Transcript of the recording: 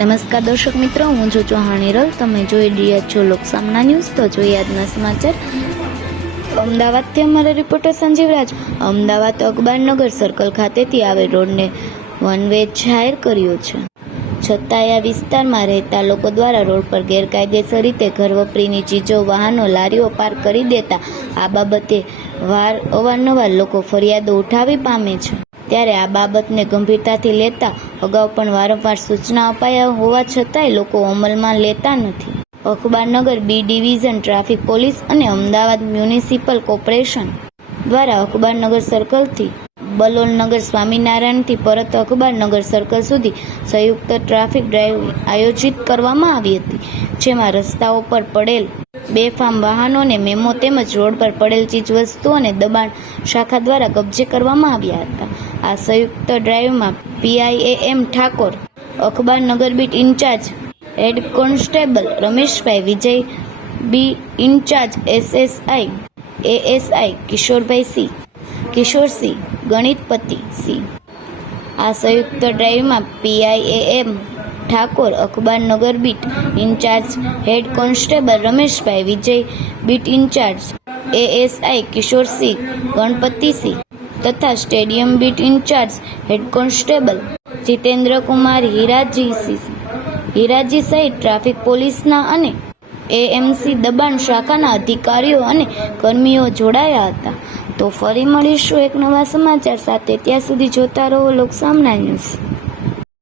નમસ્કાર દર્શક મિત્રો, હું છું ચૌહાણ રલ તમે જોઈ રહ્યા છો લોકસામના ન્યૂઝ, તો જોઈએ આજના સમાચાર. અમદાવાદથી અમારા રિપોર્ટર સંજીવ રાજ. અમદાવાદ અકબરનગર સર્કલ ખાતેથી આવેલ રોડને વન વે જાહેર કર્યો છે. છતાંય આ વિસ્તારમાં રહેતા લોકો દ્વારા રોડ પર ગેરકાયદેસર રીતે ઘરવપરીની ચીજો, વાહનો, લારીઓ પાર્ક કરી દેતા આ બાબતે વાર અવારનવાર લોકો ફરિયાદો ઉઠાવી પામે છે. ત્યારે આ બાબતને ગંભીરતાથી લેતા અગાઉ પણ વારંવાર સૂચના અપાયા હોવા છતાંય લોકો અમલમાં લેતા નથી. Akhbarnagar B division, traffic police અને અમદાવાદ મ્યુનિસિપલ કોર્પોરેશન દ્વારા અખબારનગર સર્કલથી બલોલનગર સ્વામિનારાયણથી પરત અખબારનગર સર્કલ સુધી સંયુક્ત ટ્રાફિક ડ્રાઈવ આયોજિત કરવામાં આવી હતી. જેમાં રસ્તાઓ પર પડેલ બેફામ વાહનોને મેમો તેમજ રોડ પર પડેલ ચીજવસ્તુઓને દબાણ શાખા દ્વારા કબજે કરવામાં આવ્યા હતા. આ સંયુક્ત ડ્રાઈવમાં P I A M Thakor Akhbarnagar beat in charge, head constable Rameshbhai Vijay, B in charge S S I A S I Kishorbhai C Kishorsinh ગણિતપતિ C. આ સંયુક્ત ડ્રાઈવમાં P I A M Thakor, Akhbarnagar beat in charge head constable Rameshbhai, Vijay beat in charge A S I Kishorsinh Ganpatsinh તથા stadium beat in charge head constable Jitendrakumar Hiraji Hiraji સહિત traffic પોલીસના અને AMC દબાણ શાખાના અધિકારીઓ અને કર્મીઓ જોડાયા હતા. તો ફરી મળીશું એક નવા સમાચાર સાથે. ત્યાં સુધી જોતા રહો લોકસામના ન્યૂઝ.